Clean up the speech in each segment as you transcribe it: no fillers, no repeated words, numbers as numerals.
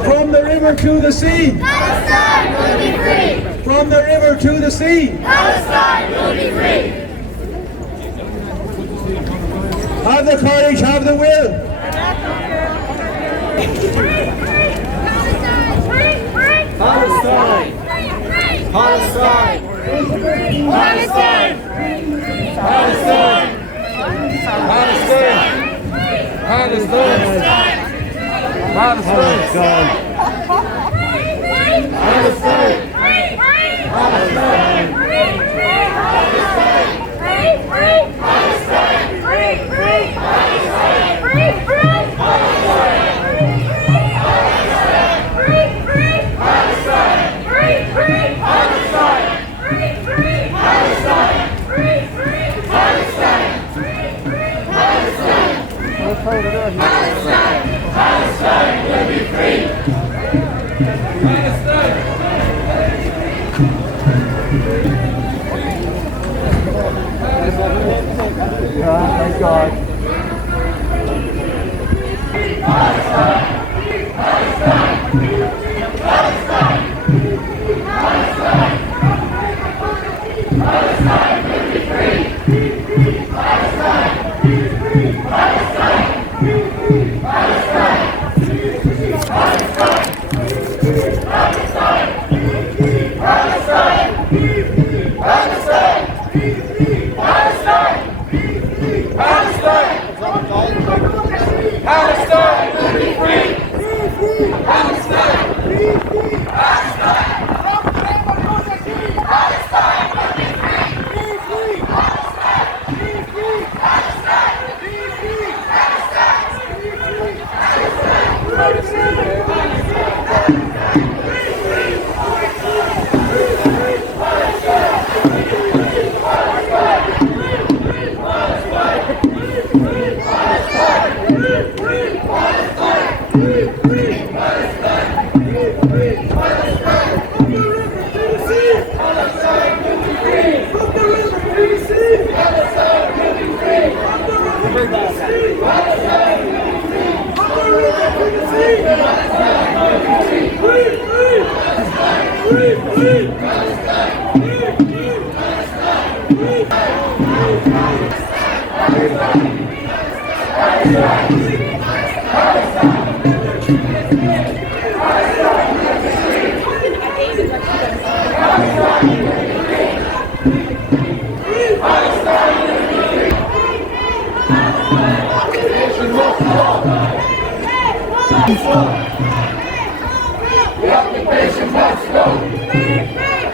From the river to the sea. Palestine will be free. From the river to the sea. Palestine will be free. Have the courage, have the will. Palestine! Palestine! Palestine! Palestine! Palestine! Palestine! Palestine! Palestine! Palestine will be free. Palestine. Thank God. Palestine. Palestine. Palestine. Palestine. Palestine will be free. Palestine. Palestine. Palestine! Palestine! Palestine! Palestine! Palestine! Palestine! Palestine! Palestine will be free! Palestine! Palestine! Palestine will be free! The occupation must go.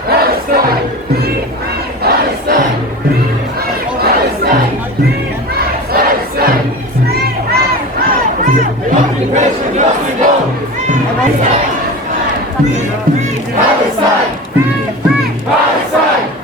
Palestine. Palestine. Palestine. Palestine. The occupation must go. Palestine. Palestine. Palestine. Palestine.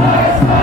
Palestine!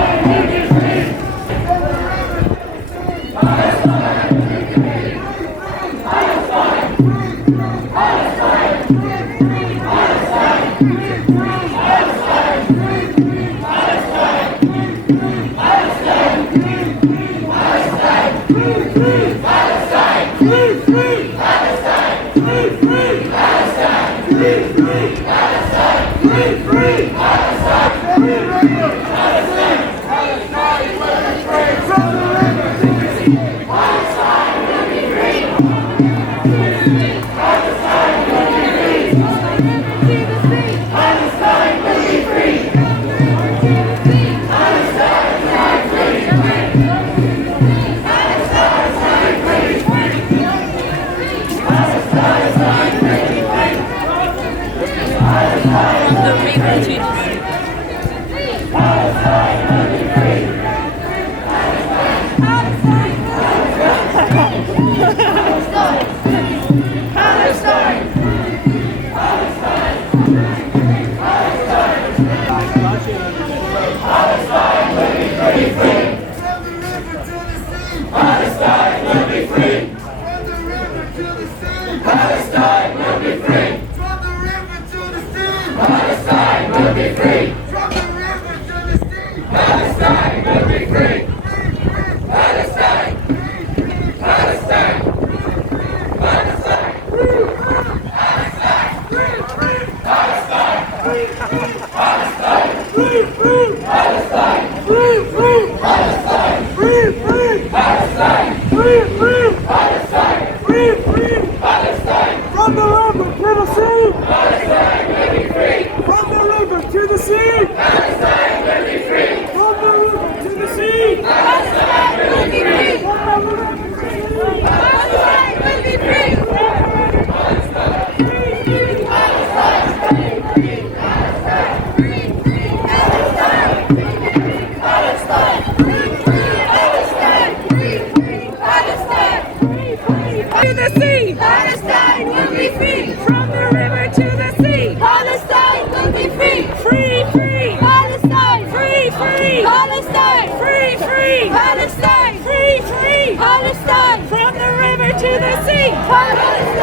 Palestine will be free. From the river to the sea. Palestine will be free. Free, free. Palestine. Free, free. Palestine. Free, free. Palestine. Free, free. Palestine. From the river to the sea. Palestine will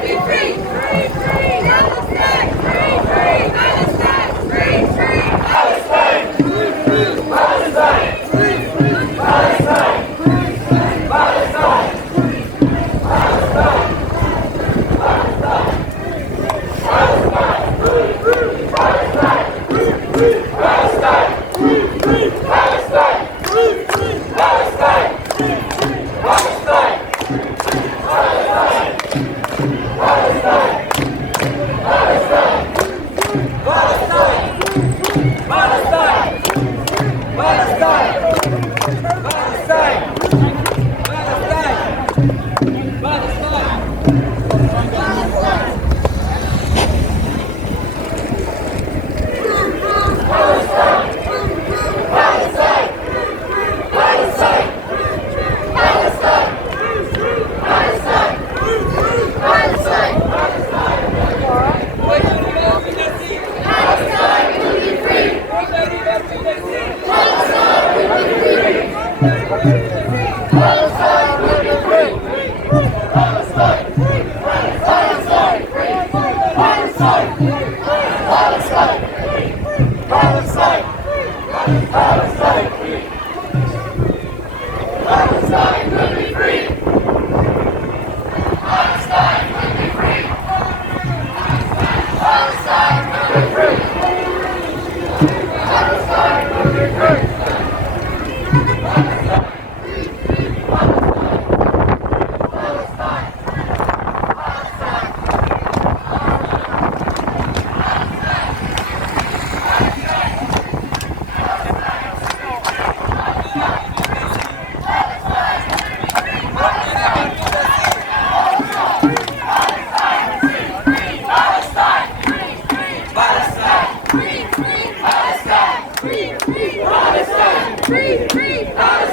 be free. Free, free. Palestine. Free, free. Palestine. Free, free. Palestine. Free, free. Palestine. Free, free. Palestine. Free, free. Palestine. Palestine will be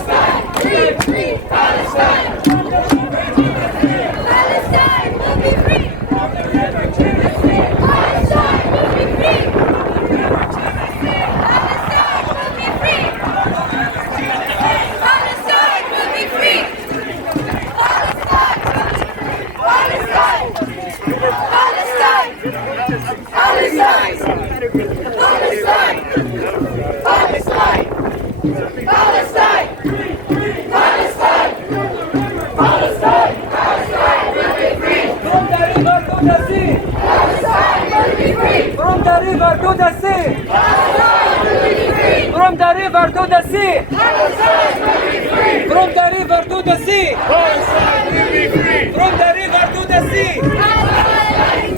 free. From the river to the sea. From the river to the sea. From the river to the sea. From the river to the sea.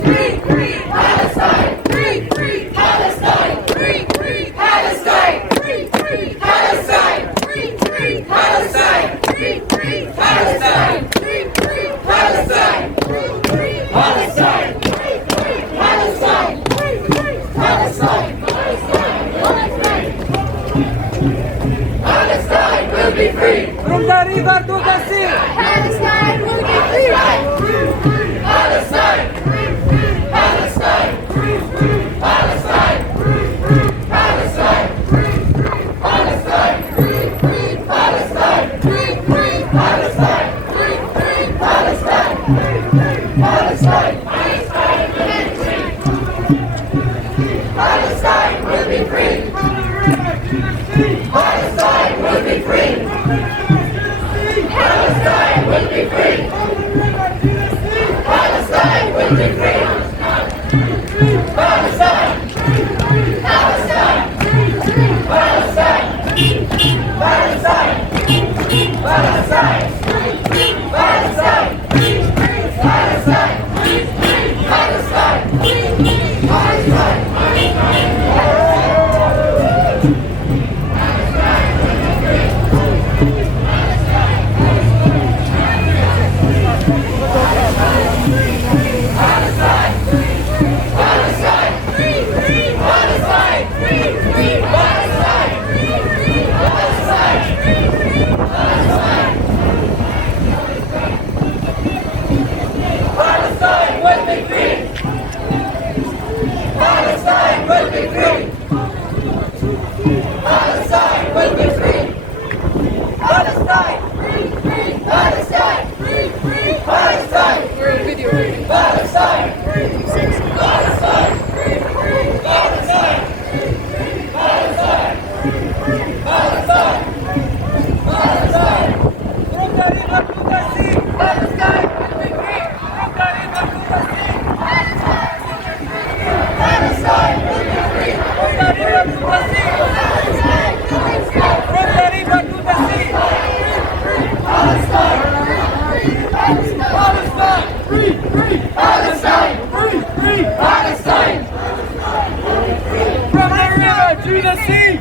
Free, free Palestine! Free, free Palestine! Free, free Palestine! Free, free Palestine! Free, free Palestine! Free, free Palestine! Free, free Palestine! Free, free Palestine! Free, free Palestine! Free, free Palestine! Palestine will be free! From the river to the sea. Palestine will be free! Palestine! Palestine! Palestine! Palestine! Palestine! Free, free Palestine! Free, free Palestine! Free, free Palestine! Palestine! Palestine will be free! Palestine will be free! Palestine will be free! Palestine will be free! Palestine! Palestine! Palestine! Palestine! Palestine! Palestine!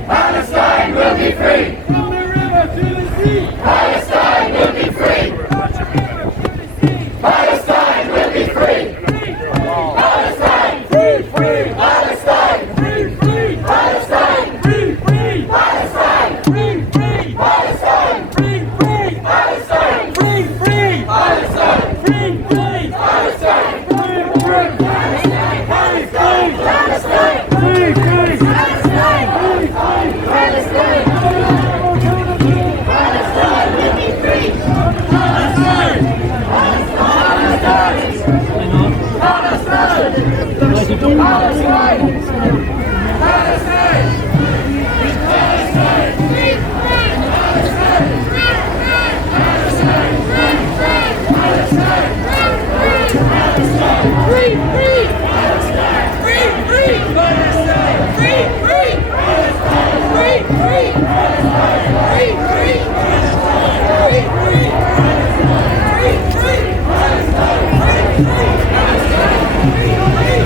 Palestine will be free! From the river to the sea! Palestine will be free! Palestine will be free! Palestine! Free, free! Palestine! Free, free! Palestine! Free, free! Palestine! Free, free! Palestine! Free, free! Palestine! Free, free! Palestine! Free, free! Palestine! Free, free! Palestine! Palestine! Free, free! Palestine! Free, free! Palestine! Palestine will be free! Palestine! Palestine! Palestine! Palestine! Palestine! Free, free! Palestine! Free, free! Palestine! Free, free! Palestine! Free, free! Palestine! Free, free! Palestine! Free, free! Palestine! Free, free! Palestine! Free, free! Palestine! Free, free! Palestine! Free, free! Palestine! Free, free! Palestine! Free, free!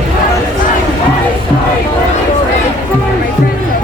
Palestine!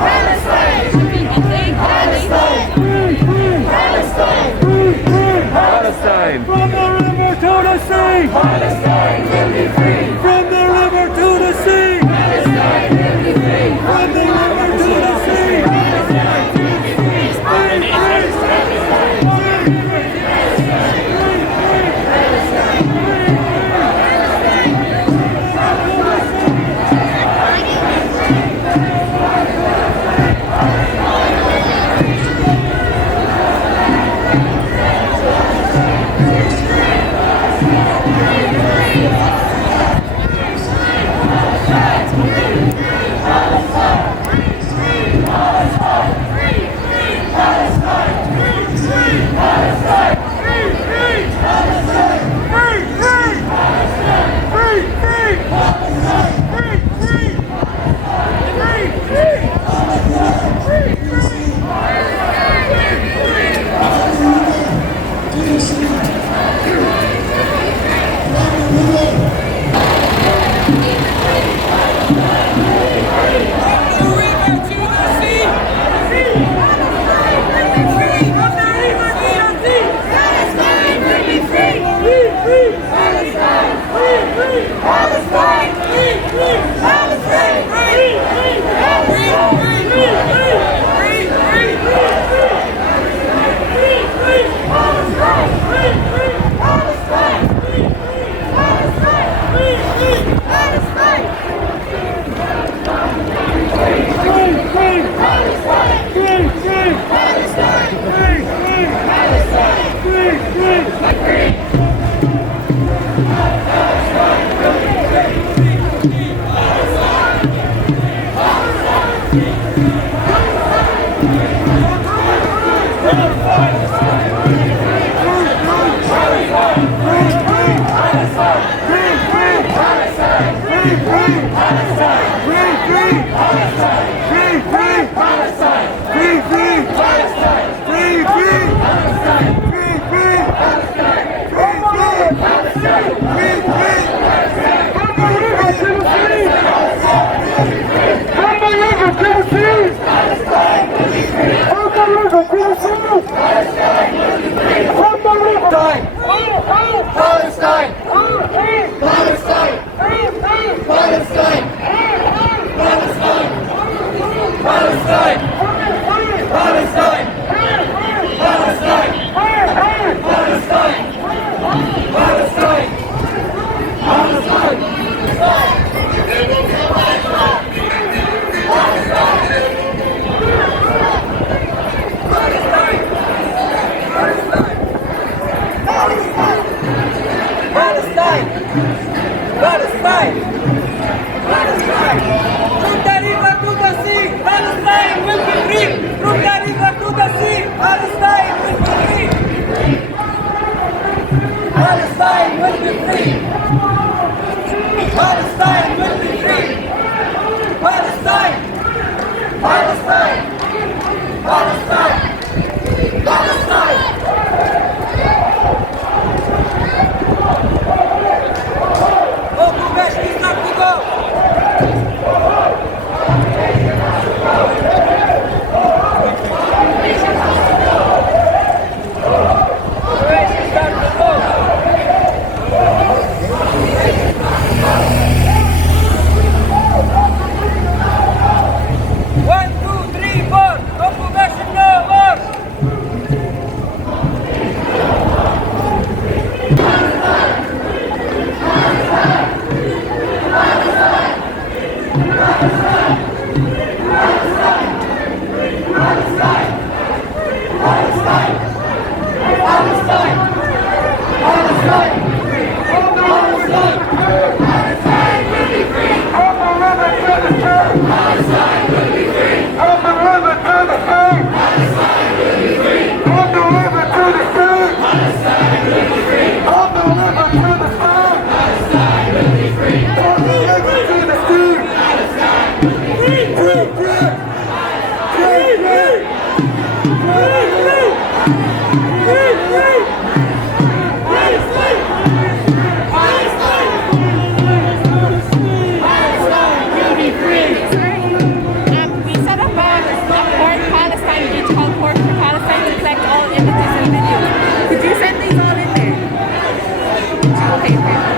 We set up a Cork, Palestine beach called Cork for Palestine to collect all images and videos. Could you send these all in there? Okay, okay.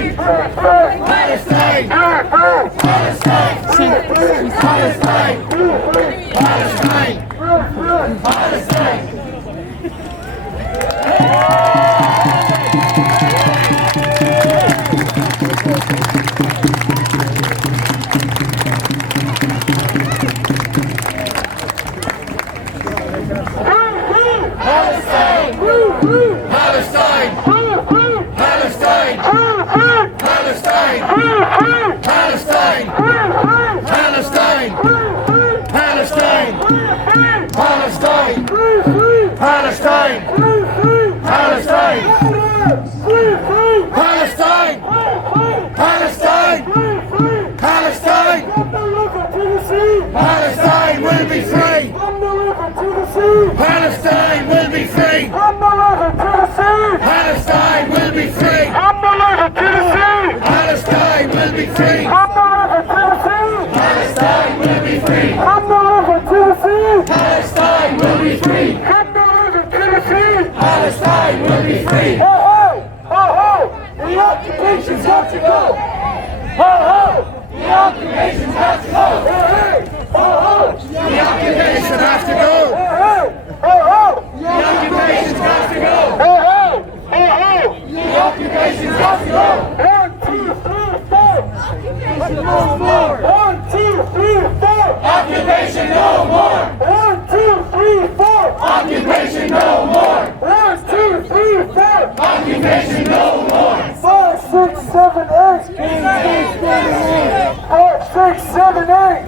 free. Palestine. Palestine. Palestine. Palestine. Palestine. Palestine will be free! Palestine will be free! Palestine will be free! Palestine will be free! Palestine will be free! Palestine will be free! Palestine will be free! Ho ho! Ho ho! The occupations have to go! Ho ho! The occupations have to go! Ho ho! The occupation has to go! Ho ho! The occupations have to go! Ho ho! Ho ho! The occupations have to go! 1, 2, 3, 4! Occupation no more! 1, 2, 3, 4! Occupation no more! 1, 2, 3, 4! Occupation no more! 1, 2, 3, 4! Occupation no more! 5, 6, 7, 8! 5, 6, 7, 8!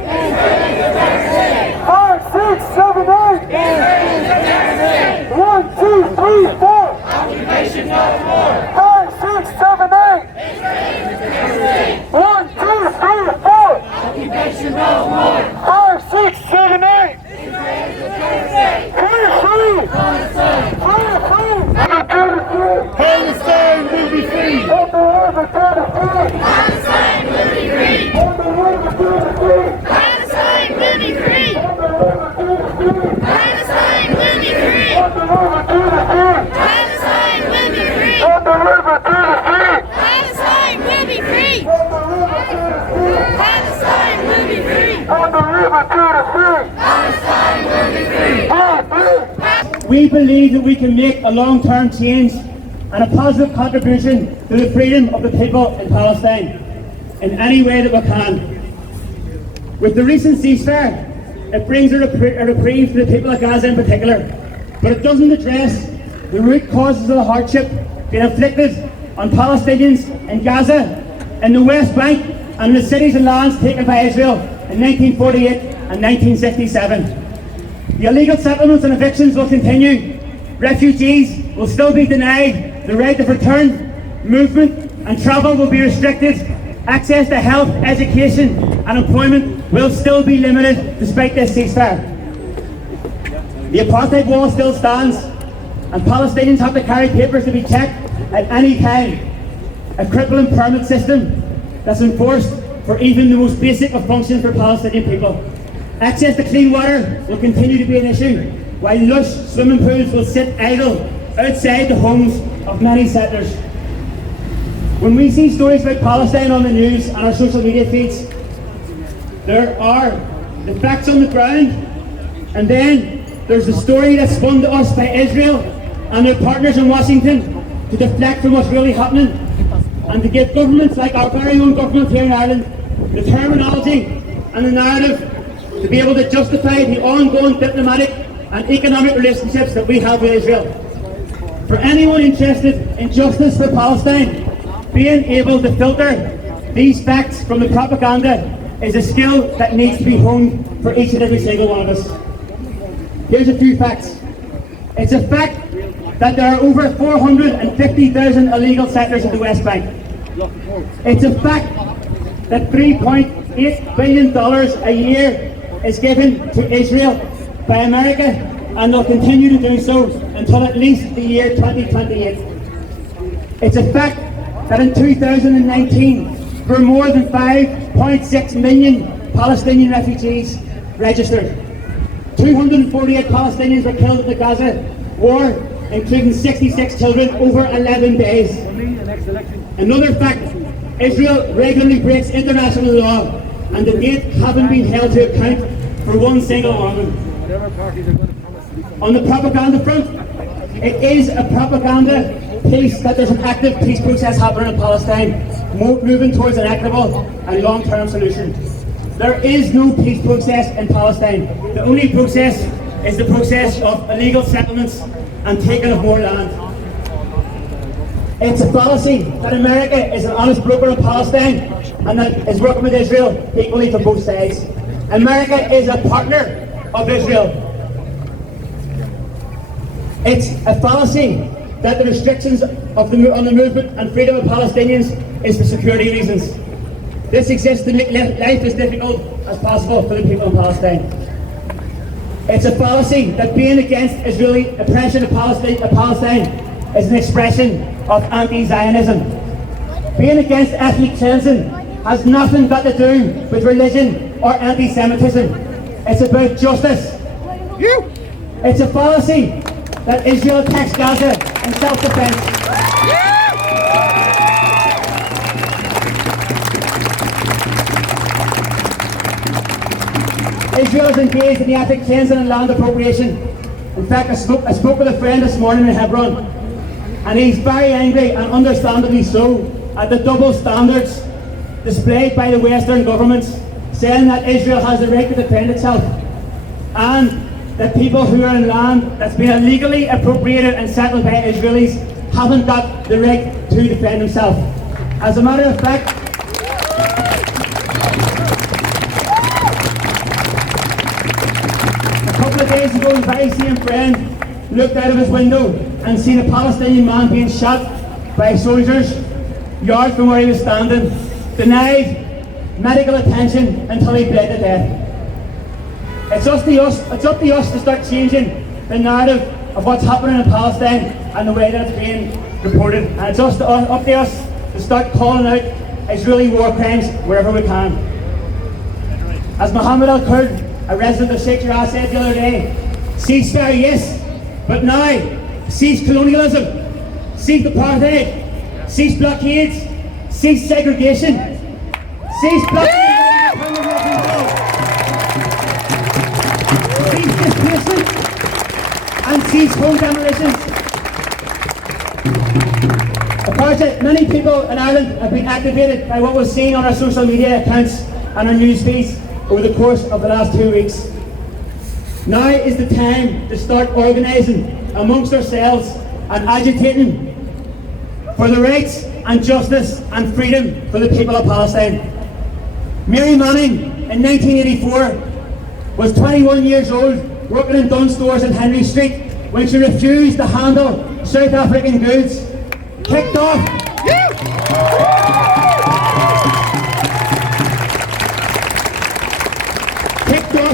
5, 6, 7, 8! 1, 2, 3, 4! Occupation no more! 5, 6, 7, 8! 1, 2, 3, 4! Occupation no more! 5, 6, 7, 8! Palestine will be free! Palestine will be free! Palestine will be free! Palestine will be free! Palestine will be free! Palestine will be free! Palestine will be free! Palestine will be free! We believe that we can make a long-term change and a positive contribution to the freedom of the people in Palestine in any way that we can. With the recent ceasefire, it brings a reprieve to the people of Gaza in particular, but it doesn't address the root causes of the hardship being inflicted on Palestinians in Gaza, in the West Bank, and in the cities and lands taken by Israel in 1948 and 1967. The illegal settlements and evictions will continue. Refugees will still be denied the right of return. Movement and travel will be restricted. Access to health, education and employment will still be limited despite this ceasefire. The apartheid wall still stands, and Palestinians have to carry papers to be checked at any time. A crippling permit system that's enforced for even the most basic of functions for Palestinian people. Access to clean water will continue to be an issue, while lush swimming pools will sit idle outside the homes of many settlers. When we see stories about Palestine on the news and our social media feeds, there are the facts on the ground, and then there's the story that's spun to us by Israel and their partners in Washington to deflect from what's really happening, and to give governments like our very own government here in Ireland the terminology and the narrative to be able to justify the ongoing diplomatic and economic relationships that we have with Israel. For anyone interested in justice for Palestine, being able to filter these facts from the propaganda is a skill that needs to be honed for each and every single one of us. Here's a few facts. It's a fact that there are over 450,000 illegal settlers in the West Bank. It's a fact that $3.8 billion a year is given to Israel by America, and they'll continue to do so until at least the year 2028. It's a fact that in 2019 there were more than 5.6 million Palestinian refugees registered. 248 Palestinians were killed in the Gaza war, including 66 children over 11 days. Another fact Israel regularly breaks international law, and to date haven't been held to account for one single one of them. On the propaganda front, it is a propaganda piece that there's an active peace process happening in Palestine, moving towards an equitable and long-term solution. There is no peace process in Palestine. The only process is the process of illegal settlements and taking of more land. It's a fallacy that America is an honest broker in Palestine and that is working with Israel equally for both sides. America is a partner of Israel. It's a fallacy that the restrictions on the movement and freedom of Palestinians is for security reasons. This exists to make life as difficult as possible for the people in Palestine. It's a fallacy that being against Israeli oppression of Palestine is an expression of anti-Zionism. Being against ethnic cleansing has nothing got to do with religion or anti-Semitism. It's about justice. It's a fallacy that Israel attacks Gaza in self-defense. Israel is engaged in the ethnic cleansing and land appropriation. In fact, I spoke with a friend this morning in Hebron, and he's very angry, and understandably so, at the double standards displayed by the Western governments, saying that Israel has the right to defend itself, and that people who are in land that's been illegally appropriated and settled by Israelis haven't got the right to defend themselves. As a matter of fact, a couple of days ago, the very same friend looked out of his window and seen a Palestinian man being shot by soldiers yards from where he was standing, denied medical attention until he bled to death. It's up to us to start changing the narrative of what's happening in Palestine and the way that it's being reported. And it's up to us to start calling out Israeli war crimes wherever we can. As Mohammed Al-Kurd, a resident of Sheikh Jarrah, said the other day, ceasefire yes, but now cease colonialism, cease apartheid, cease blockades, cease segregation, cease blockades, cease displacement, and cease home demolitions. Of course, many people in Ireland have been activated by what was seen on our social media accounts and our news feeds over the course of the last 2 weeks. Now is the time to start organising amongst ourselves and agitating for the rights and justice and freedom for the people of Palestine. Mary Manning in 1984 was 21 years old, working in Dunn stores in Henry Street when she refused to handle South African goods. Kicked off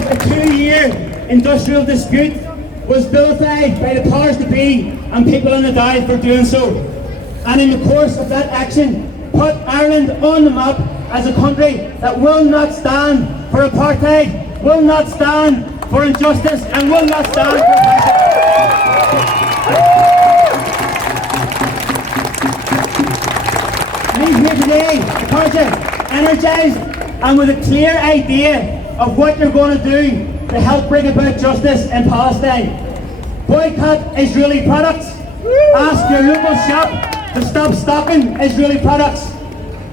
a 2-year industrial dispute, was vilified by the powers to be and people on the dial for doing so. And in the course of that action, put Ireland on the map as a country that will not stand for apartheid, will not stand for injustice, and will not stand for oppression. And he's here today, of course, energised and with a clear idea of what you're going to do to help bring about justice in Palestine. Boycott Israeli products. Ask your local shop to stop stocking Israeli products.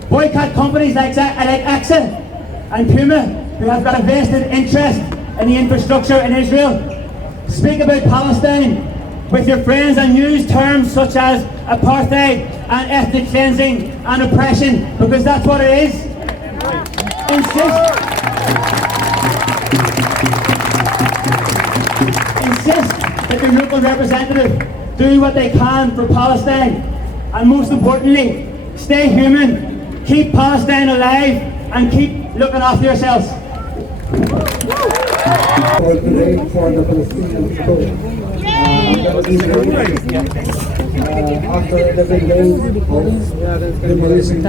Boycott companies like AXA and Puma, who have got a vested interest in the infrastructure in Israel. Speak about Palestine with your friends and use terms such as apartheid and ethnic cleansing and oppression, because that's what it is. Insist that your local representative do what they can for Palestine, and most importantly, stay human, keep Palestine alive, and keep looking after yourselves. For today, for the Palestinian people, after 11 days of demolition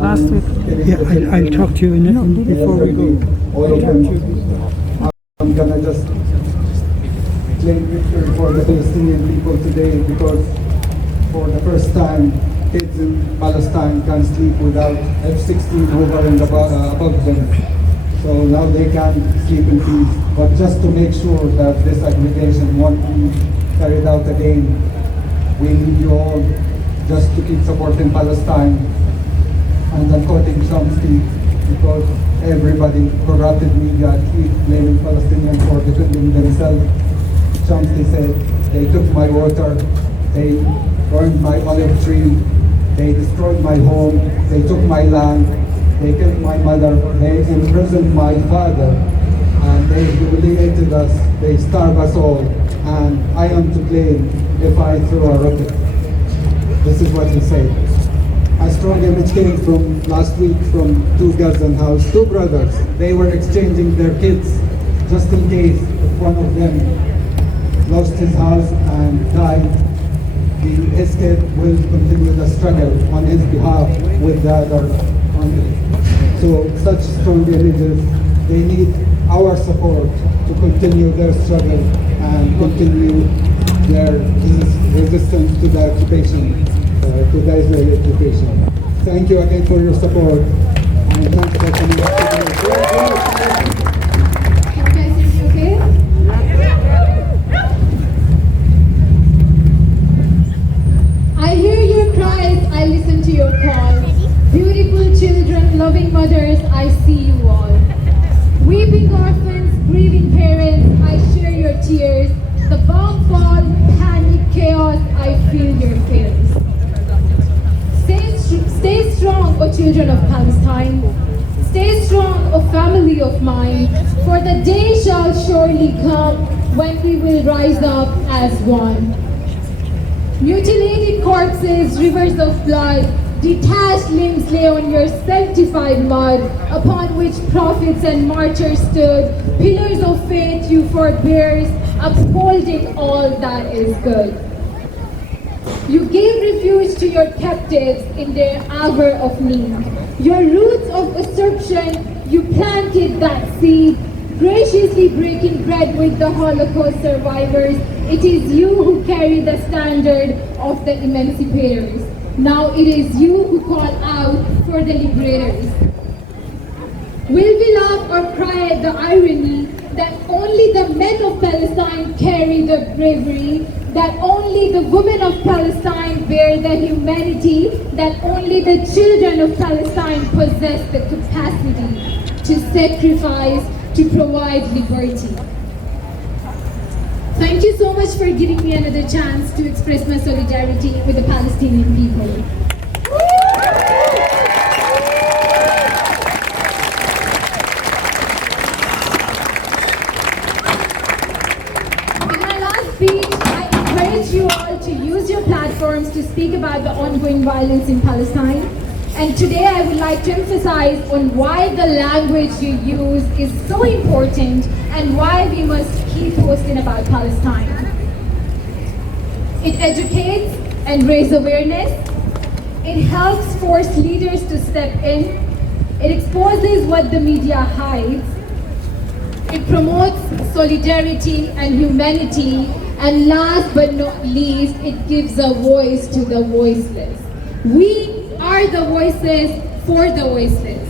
last week. Yeah, I'll talk to you before we go. I'm gonna just claim victory for the Palestinian people today, because for the first time kids in Palestine can sleep without F-16 over and above them. So now they can sleep in peace. But just to make sure that this aggregation won't be carried out again, we need you all just to keep supporting Palestine. And I'm quoting Chomsky because everybody, corrupted media, keep blaming Palestinians for defending themselves. Chomsky said, they took my water, they burned my olive tree, they destroyed my home, they took my land, they killed my mother, they imprisoned my father, and they humiliated us, they starved us all, and I am to blame if I throw a rocket. This is what he said. A strong image came from last week from two Gazan house, two brothers. They were exchanging their kids just in case if one of them lost his house and died. His kid will continue the struggle on his behalf with the other family. So such strong images, they need our support to continue their struggle and continue their resistance to the occupation, to the Israeli occupation. Thank you again for your support, and thanks for coming today. I hear your cries, I listen to your calls. Beautiful children, loving mothers, I see you all. Weeping orphans, grieving parents, I share your tears. The bomb fall, panic, chaos, I feel your fears. Stay strong, O children of Palestine. Stay strong, O family of mine, for the day shall surely come when we will rise up as one. Mutilated corpses, rivers of blood, detached limbs lay on your sanctified mud, upon which prophets and martyrs stood, pillars of faith you forebears, upholding all that is good. You gave refuge to your captives in their hour of need. Your roots of usurpation, you planted that seed, graciously breaking bread with the Holocaust survivors. It is you who carry the standard of the emancipators. Now it is you who call out for the liberators. Will we laugh or cry at the irony that only the men of Palestine carry the bravery, that only the women of Palestine bear the humanity, that only the children of Palestine possess the capacity to sacrifice, to provide liberty. Thank you so much for giving me another chance to express my solidarity with the Palestinian people. In my last speech, I encourage you all to use your platforms to speak about the ongoing violence in Palestine. And today I would like to emphasize on why the language you use is so important and why we must keep posting about Palestine. It educates and raises awareness. It helps force leaders to step in. It exposes what the media hides. It promotes solidarity and humanity. And last but not least, it gives a voice to the voiceless. We are the voices for the voiceless.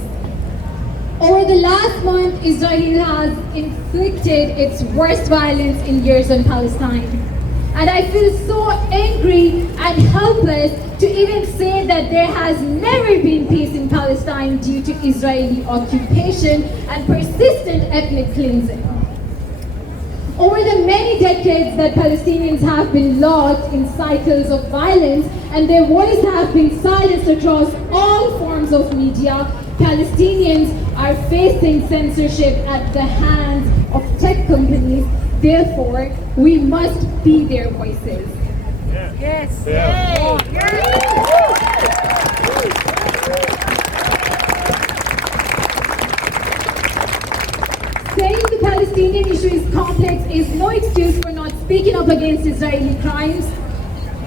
Over the last month, Israel has inflicted its worst violence in years on Palestine. And I feel so angry and helpless to even say that there has never been peace in Palestine due to Israeli occupation and persistent ethnic cleansing. Over the many decades that Palestinians have been locked in cycles of violence and their voice have been silenced across all forms of media, Palestinians are facing censorship at the hands of tech companies. Therefore, we must be their voices. Yes. Saying the Palestinian issue is complex is no excuse for not speaking up against Israeli crimes.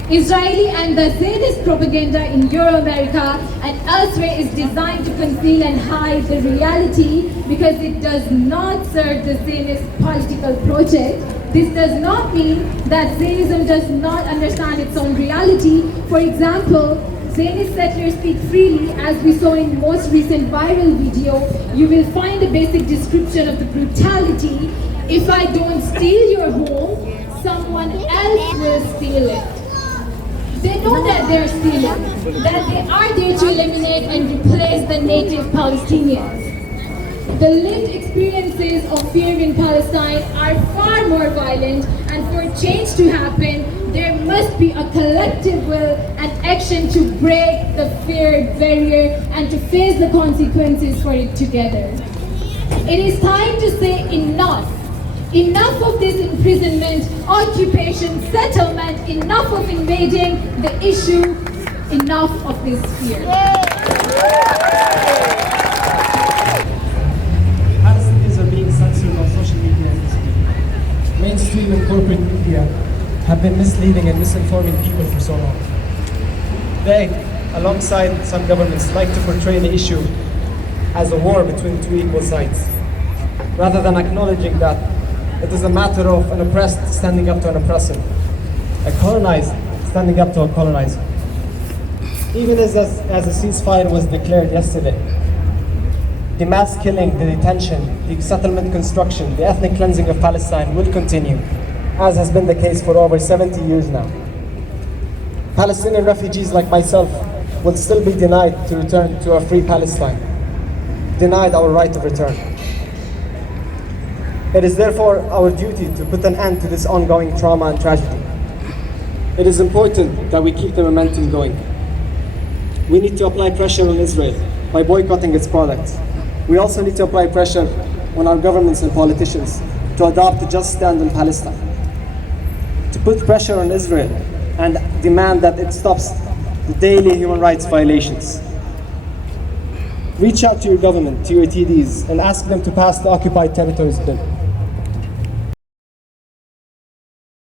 Israeli and the Zionist propaganda in Euro-America and elsewhere is designed to conceal and hide the reality because it does not serve the Zionist political project. This does not mean that Zionism does not understand its own reality. For example, Zionist settlers speak freely, as we saw in the most recent viral video, you will find a basic description of the brutality. If I don't steal your home, someone else will steal it. They know that they're stealing, that they are there to eliminate and replace the native Palestinians. The lived experiences of fear in Palestine are far more violent, and for change to happen, there must be a collective will and action to break the fear barrier and to face the consequences for it together. It is time to say enough. Enough of this imprisonment, occupation, settlement, enough of invading the issue, enough of this fear. Palestinians are being censored on social media this week. Mainstream and corporate media have been misleading and misinforming people for so long. They, alongside some governments, like to portray the issue as a war between two equal sides, rather than acknowledging that it is a matter of an oppressed standing up to an oppressor, a colonized standing up to a colonizer. Even as a ceasefire was declared yesterday, the mass killing, the detention, the settlement construction, the ethnic cleansing of Palestine will continue, as has been the case for over 70 years now. Palestinian refugees like myself will still be denied to return to a free Palestine, denied our right of return. It is therefore our duty to put an end to this ongoing trauma and tragedy. It is important that we keep the momentum going. We need to apply pressure on Israel by boycotting its products. We also need to apply pressure on our governments and politicians to adopt a just stand on Palestine, to put pressure on Israel and demand that it stops the daily human rights violations. Reach out to your government, to your TDs, and ask them to pass the Occupied Territories Bill.